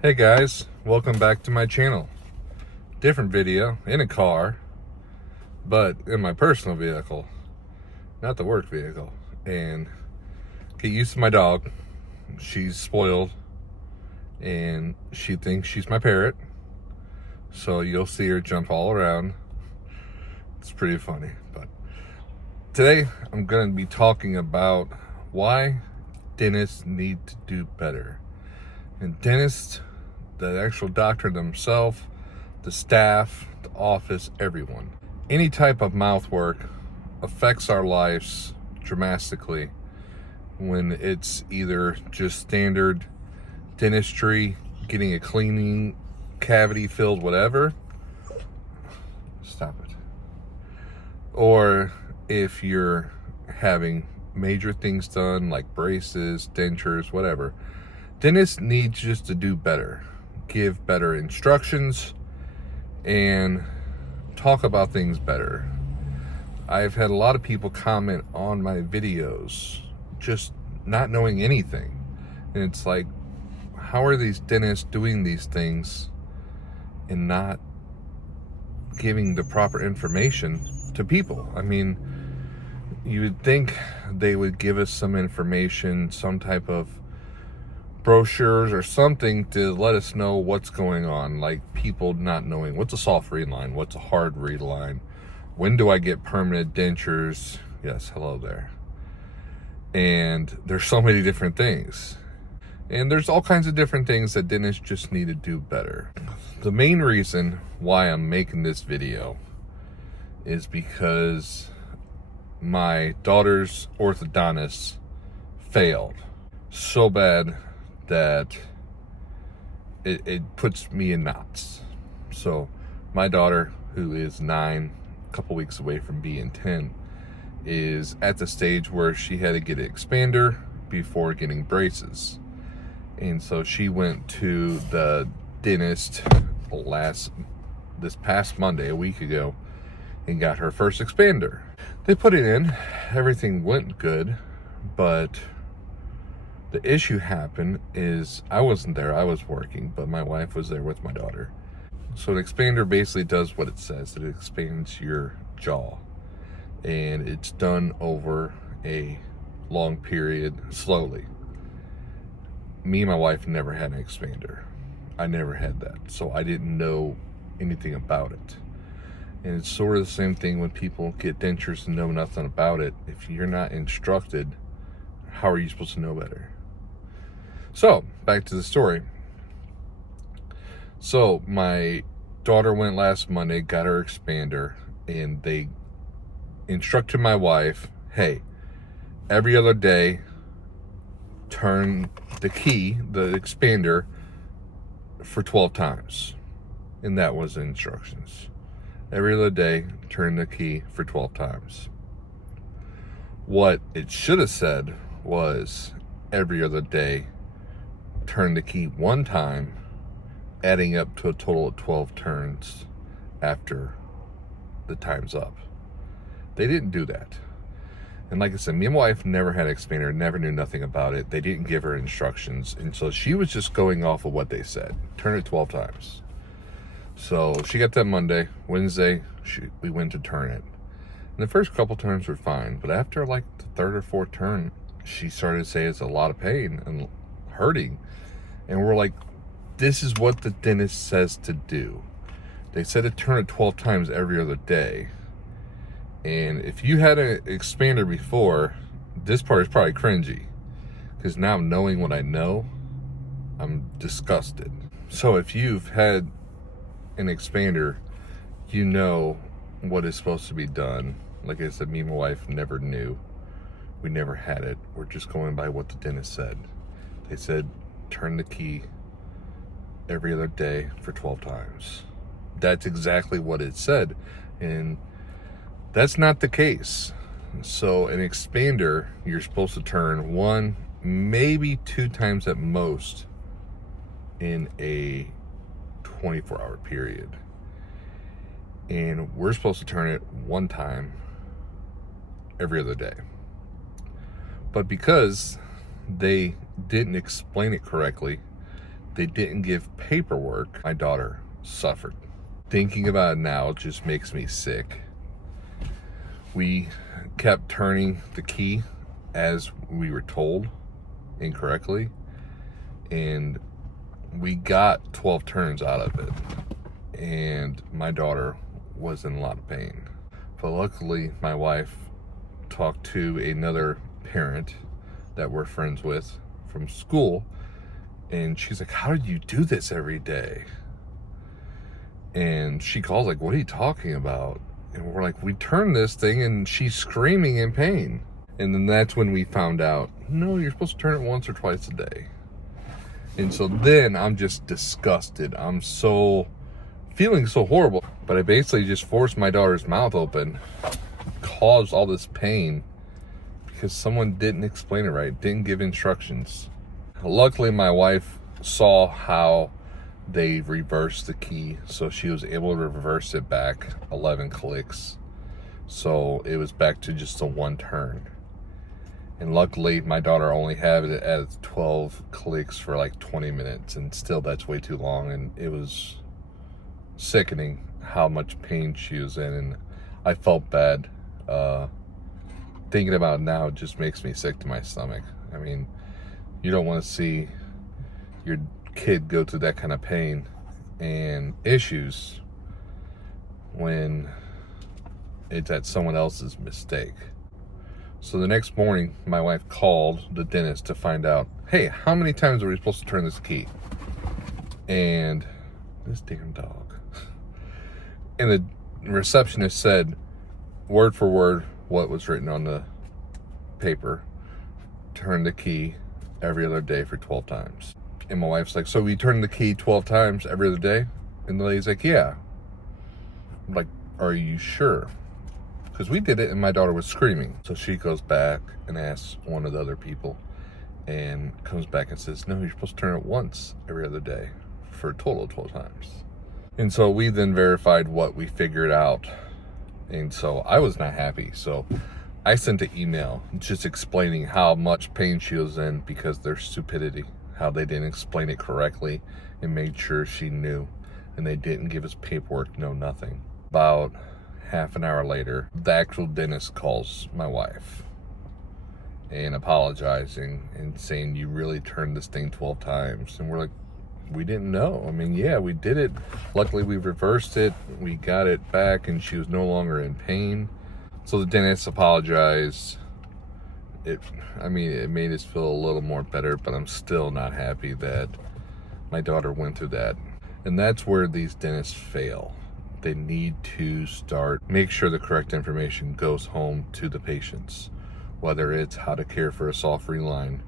Hey guys, welcome back to my channel. Different video, in a car, but in my personal vehicle, not the work vehicle. And get used to my dog. She's spoiled and she thinks she's my parrot. So you'll see her jump all around. It's pretty funny. But today I'm going to be talking about why dentists need to do better. And dentists, the actual doctor themselves, the staff, the office, everyone. Any type of mouth work affects our lives dramatically when it's either just standard dentistry, getting a cleaning, cavity filled, whatever. Stop it. Or if you're having major things done like braces, dentures, whatever. Dentists need just to do better, give better instructions, and talk about things better. I've had a lot of people comment on my videos just not knowing anything. And it's like, how are these dentists doing these things and not giving the proper information to people? I mean, you would think they would give us some information, some type of brochures or something to let us know what's going on, like people not knowing what's a soft reline, what's a hard reline, when do I get permanent dentures. Yes, hello there. And there's so many different things, and there's all kinds of different things that dentists just need to do better. The main reason why I'm making this video is because my daughter's orthodontist failed so bad that it puts me in knots. So my daughter, who is 9, a couple weeks away from being 10, is at the stage where she had to get an expander before getting braces. And so she went to the dentist this past Monday, a week ago, and got her first expander. They put it in, everything went good, but the issue happened is I wasn't there, I was working, but my wife was there with my daughter. So an expander basically does what it says. It expands your jaw, and it's done over a long period, slowly. Me and my wife never had an expander. I never had that, so I didn't know anything about it. And it's sort of the same thing when people get dentures and know nothing about it. If you're not instructed, how are you supposed to know better? So, back to the story. So, my daughter went last Monday, got her expander, and they instructed my wife, hey, every other day, turn the key, the expander, for 12 times. And that was the instructions. Every other day, turn the key for 12 times. What it should have said was every other day, turn the key 1 time, adding up to a total of 12 turns after the time's up. They didn't do that. And like I said, me and my wife never had an expander, never knew nothing about it. They didn't give her instructions. And so she was just going off of what they said. Turn it 12 times. So she got that Monday. Wednesday, we went to turn it. And the first couple turns were fine. But after like the 3rd or 4th turn, she started to say it's a lot of pain and hurting. And we're like, this is what the dentist says to do. They said to turn it 12 times every other day. And if you had an expander before, this part is probably cringy. Because now knowing what I know, I'm disgusted. So if you've had an expander, you know what is supposed to be done. Like I said, me and my wife never knew. We never had it. We're just going by what the dentist said. They said, turn the key every other day for 12 times. That's exactly what it said. And that's not the case. So an expander, you're supposed to turn 1, maybe 2 times at most in a 24-hour period. And we're supposed to turn it 1 time every other day. But because they didn't explain it correctly, they didn't give paperwork, my daughter suffered. Thinking about it now just makes me sick. We kept turning the key as we were told incorrectly, and we got 12 turns out of it, and my daughter was in a lot of pain. But luckily my wife talked to another parent that we're friends with from school, and she's like, how do you do this every day? And she calls like, what are you talking about? And we're like, we turn this thing and she's screaming in pain. And then that's when we found out, no, you're supposed to turn it once or twice a day. And so then I'm just disgusted. I'm feeling so horrible. But I basically just forced my daughter's mouth open, caused all this pain because someone didn't explain it right, didn't give instructions. Luckily, my wife saw how they reversed the key, so she was able to reverse it back 11 clicks. So it was back to just a one turn. And luckily, my daughter only had it at 12 clicks for like 20 minutes, and still that's way too long. And it was sickening how much pain she was in, and I felt bad. Thinking about it now, it just makes me sick to my stomach. I mean, you don't want to see your kid go through that kind of pain and issues when it's at someone else's mistake. So the next morning, my wife called the dentist to find out, hey, how many times are we supposed to turn this key? And this damn dog. And the receptionist said, word for word, what was written on the paper: turn the key every other day for 12 times. And my wife's like, so we turn the key 12 times every other day? And the lady's like, yeah. I'm like, are you sure? Because we did it and my daughter was screaming. So she goes back and asks one of the other people and comes back and says, no, you're supposed to turn it once every other day for a total of 12 times. And so we then verified what we figured out. And so I was not happy. So I sent an email just explaining how much pain she was in because of their stupidity, how they didn't explain it correctly and made sure she knew. And they didn't give us paperwork, no nothing. About half an hour later, the actual dentist calls my wife and apologizing and saying, you really turned this thing 12 times. And we're like, we didn't know. I mean, yeah, we did it. Luckily, we reversed it. We got it back and she was no longer in pain. So the dentist apologized. It made us feel a little more better, but I'm still not happy that my daughter went through that. And that's where these dentists fail. They need to make sure the correct information goes home to the patients, whether it's how to care for a soft reline.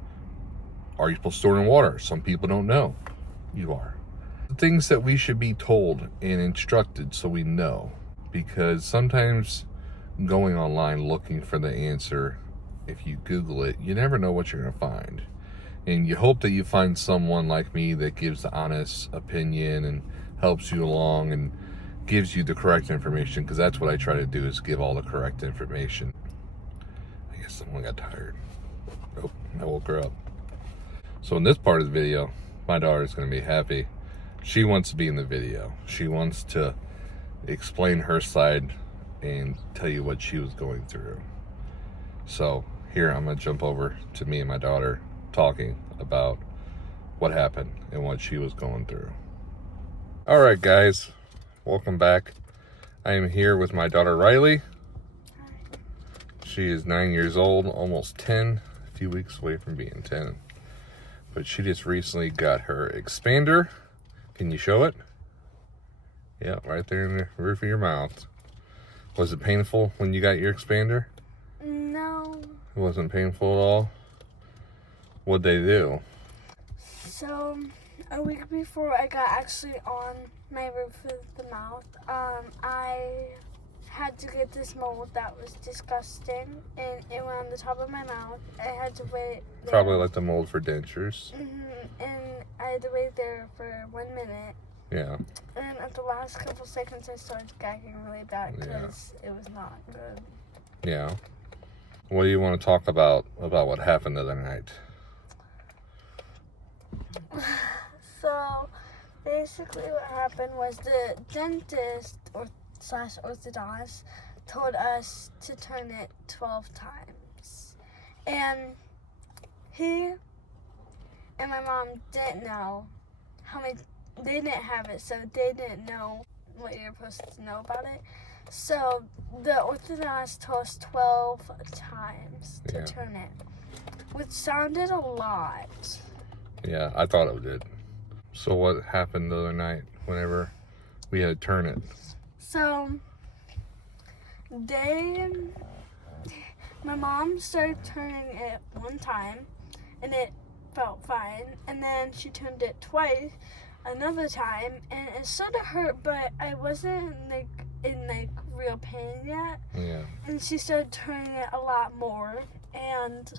Are you supposed to store it in water? Some people don't know. You are. The things that we should be told and instructed so we know, because sometimes going online looking for the answer, if you Google it, you never know what you're going to find. And you hope that you find someone like me that gives the honest opinion and helps you along and gives you the correct information, because that's what I try to do, is give all the correct information. I guess someone got tired. Oh, I woke her up. So in this part of the video, my daughter is going to be happy. She wants to be in the video. She wants to explain her side and tell you what she was going through. So here I'm going to jump over to me and my daughter talking about what happened and what she was going through. All right, guys, welcome back. I am here with my daughter Riley. She is 9 years old, almost 10, a few weeks away from being 10. But she just recently got her expander. Can you show it? Yeah, right there in the roof of your mouth. Was it painful when you got your expander? No. It wasn't painful at all? What'd they do? So, a week before I got actually on my roof of the mouth, I had to get this mold that was disgusting, and it went on the top of my mouth. I had to wait there. Probably like the mold for dentures. And I had to wait there for 1 minute. Yeah. And at the last couple seconds, I started gagging really bad because it was not good. Yeah. What do you want to talk about what happened the other night? So, basically what happened was the dentist or slash orthodontist told us to turn it 12 times. And he and my mom didn't know how many, they didn't have it, so they didn't know what you're supposed to know about it. So the orthodontist told us 12 times to turn it, which sounded a lot. Yeah, I thought it did. So what happened the other night whenever we had to turn it? So my mom started turning it one time and it felt fine, and then she turned it twice another time and it sort of hurt, but I wasn't in real pain yet. Yeah. And she started turning it a lot more, and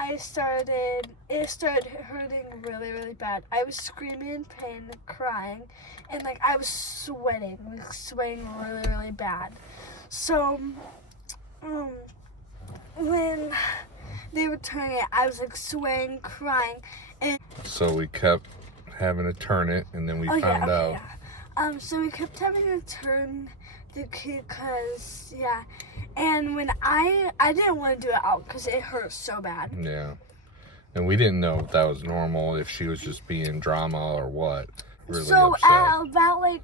it started hurting really, really bad. I was screaming in pain, crying, and I was sweating really, really bad. So when they were turning it, I was sweating, crying, and so we kept having to turn it, and then we found out. Yeah. So we kept having to turn the key because, and when I didn't want to do it out because it hurt so bad. Yeah. And we didn't know if that was normal, if she was just being drama or what. Really so upset. At about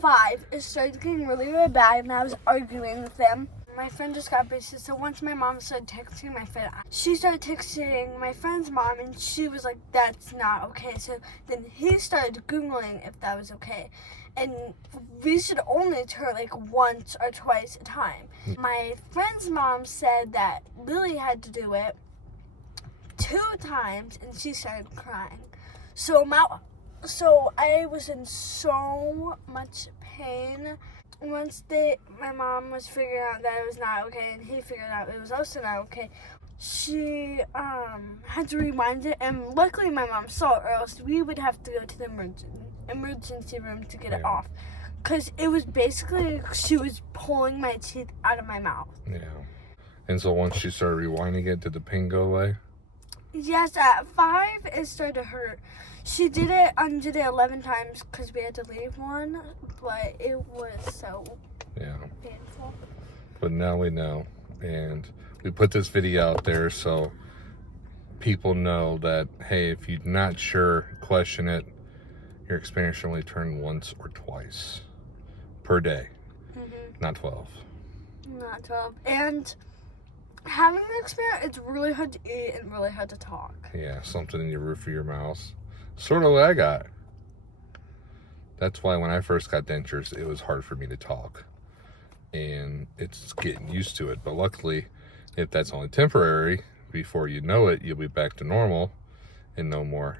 5, it started getting really, really bad, and I was arguing with them. My friend just got busy, so once my mom started texting my friend, she started texting my friend's mom, and she was like, that's not okay. So then he started Googling if that was okay. And we should only turn once or twice a time. My friend's mom said that Lily had to do it 2 times, and she started crying. So I was in so much pain. Once my mom was figuring out that it was not okay, and he figured out it was also not okay, she had to rewind it, and luckily my mom saw it, or else we would have to go to the emergency room to get it off, because it was basically she was pulling my teeth out of my mouth. Yeah. And so once she started rewinding it, did the pain go away? Yes, at 5 it started to hurt. She did it 11 times because we had to leave one, but it was so painful. But now we know, and we put this video out there so people know that, hey, if you're not sure, question it. Your experience should only turn once or twice per day, not 12. Not 12. And having the experience, it's really hard to eat and really hard to talk. Yeah, something in your roof of your mouth. Sort of what I got. That's why when I first got dentures, it was hard for me to talk. And it's getting used to it. But luckily, if that's only temporary, before you know it, you'll be back to normal and no more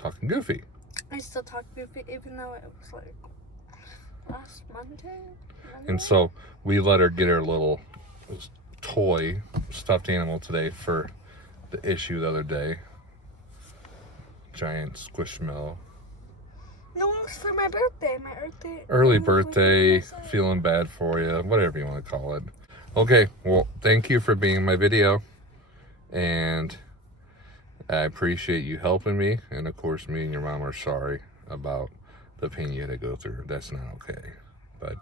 talking goofy. I still talk goofy even though it was last Monday. And so we let her get her little toy stuffed animal today for the issue the other day. Giant squishmallow. No, it was for my birthday. Early birthday, feeling bad for you, whatever you want to call it. Okay, well, thank you for being in my video, and I appreciate you helping me, and of course me and your mom are sorry about the pain you had to go through. That's not okay. But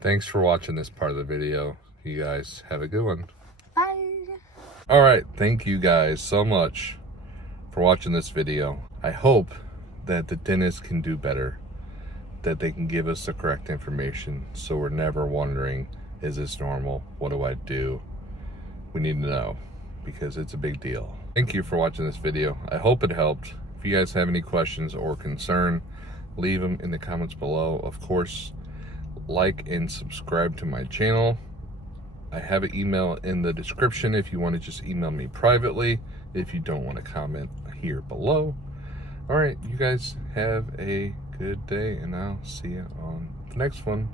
thanks for watching this part of the video. You guys have a good one. Bye. All right, thank you guys so much for watching this video. I hope that the dentist can do better, that they can give us the correct information so we're never wondering, is this normal? What do I do? We need to know, because it's a big deal. Thank you for watching this video. I hope it helped. If you guys have any questions or concern, leave them in the comments below. Of course, like and subscribe to my channel. I have an email in the description if you want to just email me privately, if you don't want to comment here below. All right, you guys have a good day, and I'll see you on the next one.